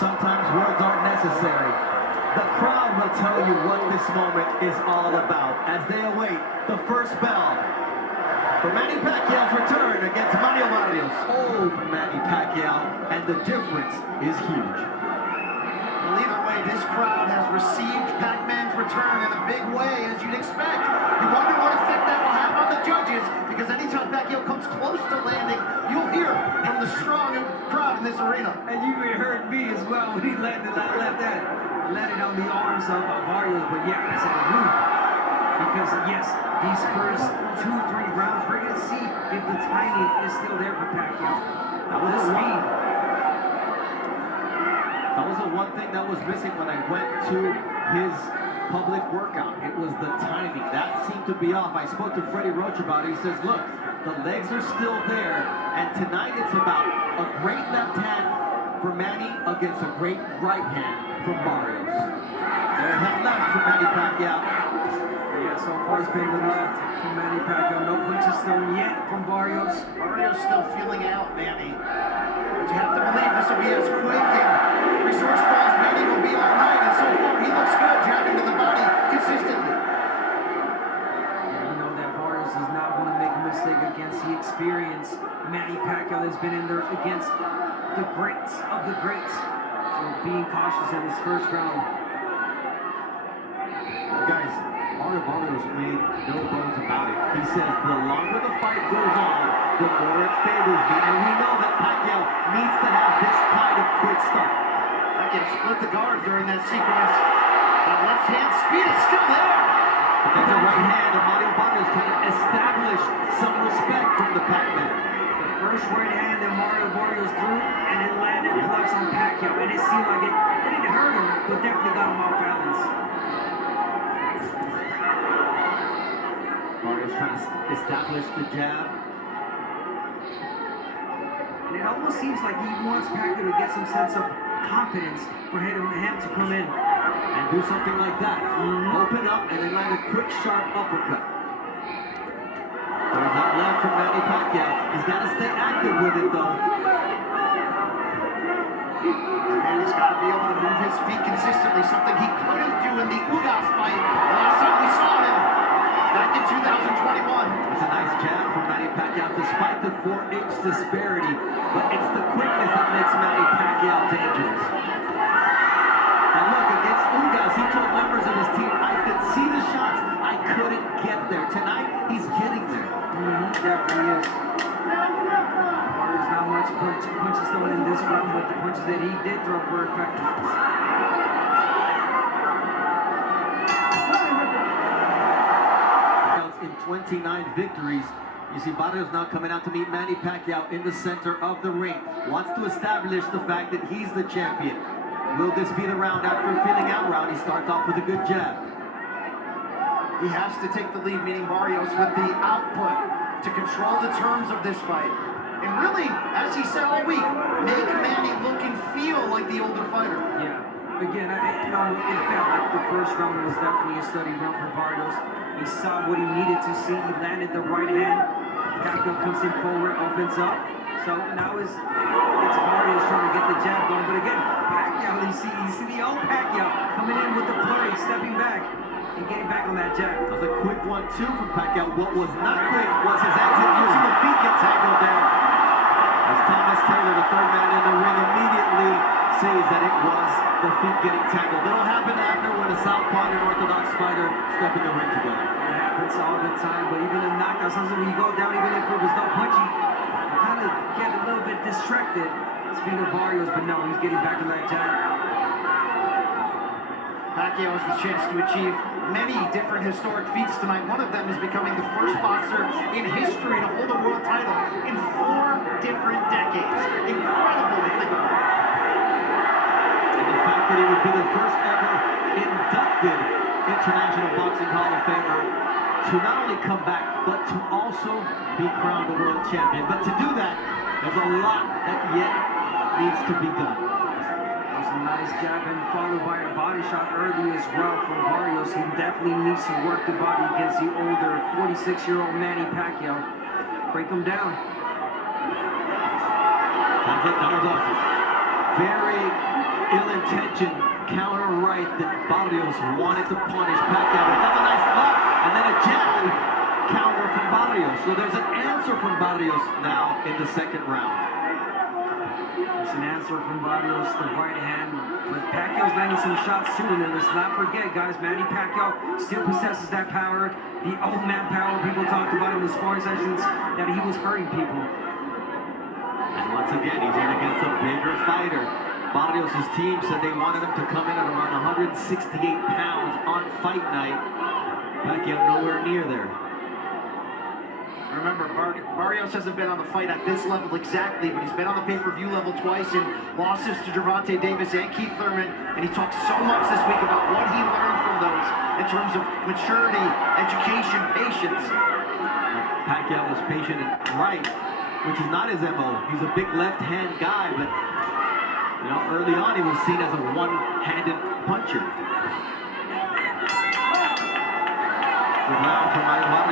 Sometimes words aren't necessary. The crowd will tell you what this moment is all about as they await the first bell for Manny Pacquiao's return against Mario Barrios. Oh, Manny Pacquiao, and the difference is huge. Well, either way, this crowd has received Pac-Man's return in a big way, as you'd expect. You wonder what effect that will have on the judges, because anytime Pacquiao comes close to landing, you'll hear from the strong crowd in this arena. And you heard me as well when he landed on the arms of Barrios. But yeah, I said, because yes, these first 2-3 rounds, we're going to see if the timing is still there for Pacquiao. That was the speed. That was the one thing that was missing when I went to his public workout. It was the timing. That seemed to be off. I spoke to Freddie Roach about it. He says, look, the legs are still there, and tonight it's about a great left hand for Manny against a great right hand from Barrios. There's that left for Manny Pacquiao. Yeah, so far it's been the left from Manny Pacquiao. No punches thrown yet from Barrios. Barrios still feeling out Manny. But you have to believe this will be as quick and resourceful as Manny will be all night. And so far, he looks good, jabbing to the body consistently. Yeah, you know that Barrios is not going to make a mistake against the experience Manny Pacquiao has been in there against the greats of the greats. So being cautious in this first round. Guys, Mario Barrios made no bones about it. He says the longer the fight goes on, the more it favors me. And we know that Pacquiao needs to have this kind of quick start. Pacquiao split the guard during that sequence. That left hand speed is still there. But there's a right hand of Mario Barrios trying to establish some respect from the Pac-Man. The first right hand that Mario Barrios threw, and it landed clutch on Pacquiao. And it seemed like it didn't hurt him, but definitely got him off balance. Barrios trying to establish the jab. And it almost seems like he wants Pacquiao to get some sense of confidence for him to come in and do something like that. Open up and then land a quick, sharp uppercut. There's that left from Manny Pacquiao. He's got to stay active with it, though. And he's got to be able to move his feet consistently, something he couldn't do in the 𝐅𝐿𝐠𝐡𝐭 fight the last time we saw him back in 2021. It's a nice jab from Manny Pacquiao, despite the 4-inch disparity. But it's the quickness that makes Manny Pacquiao dangerous. And look, against 𝐅𝐿𝐠𝐡𝐭, he told members of his team, I could see the shots, I couldn't get there. Tonight, he's getting there. Definitely is. There's not much punches thrown in this round, but the punches that he did throw were effective. In 29 victories, you see Barrios now coming out to meet Manny Pacquiao in the center of the ring. Wants to establish the fact that he's the champion. Will this be the round after a feeling out round? He starts off with a good jab. He has to take the lead, meaning Barrios, with the output to control the terms of this fight. And really, as he said all week, make Manny look and feel like the older fighter. Yeah. Again, it felt like the first round was definitely a study round for Barrios. He saw what he needed to see. He landed the right hand. Pacquiao comes in forward, opens up. So now it's Barrios trying to get the jab going. But again, Pacquiao, you see the old Pacquiao coming in with the flurry, stepping back and getting back on that jab. That was a quick 1-2 from Pacquiao. What was not quick was his exit. You see the feet get tangled there. As Thomas Taylor, the third man in the ring, immediately says that it was the feet getting tangled. It'll happen after when a southpaw and an orthodox fighter step in the ring together. It happens all the time, but even in knockouts, sometimes when you go down, even if it was no punching, you kind of get a little bit distracted. Speaking of Barrios, but no, he's getting back on that jab. Pacquiao has the chance to achieve many different historic feats tonight. One of them is becoming the first boxer in history to hold a world title in 4 different decades. Incredible to think about. And the fact that he would be the first ever inducted International Boxing Hall of Famer to not only come back, but to also be crowned a world champion. But to do that, there's a lot that yet needs to be done. That was a nice jab and followed by a body shot early as well from Barrios. He definitely needs to work the body against the older 46-year-old Manny Pacquiao. Break him down. That's it, that was off. very ill-intentioned counter right that Barrios wanted to punish Pacquiao. But that's a nice left, and then a jab counter from Barrios. So there's an answer from Barrios now in the second round. There's an answer from Barrios, the right hand. But Pacquiao's landing some shots too, and let's not forget, guys, Manny Pacquiao still possesses that power, the old man power people talked about in the sparring sessions, that he was hurting people. And once again, he's in against a bigger fighter. Barrios' team said they wanted him to come in at around 168 pounds on fight night. Pacquiao nowhere near there. Remember, Barrios hasn't been on the fight at this level exactly, but he's been on the pay-per-view level twice in losses to Gervonta Davis and Keith Thurman, and he talked so much this week about what he learned from those in terms of maturity, education, patience. Pacquiao was patient and right, which is not his MO. He's a big left-hand guy, but you know, early on he was seen as a one-handed puncher. Good round from Barrios.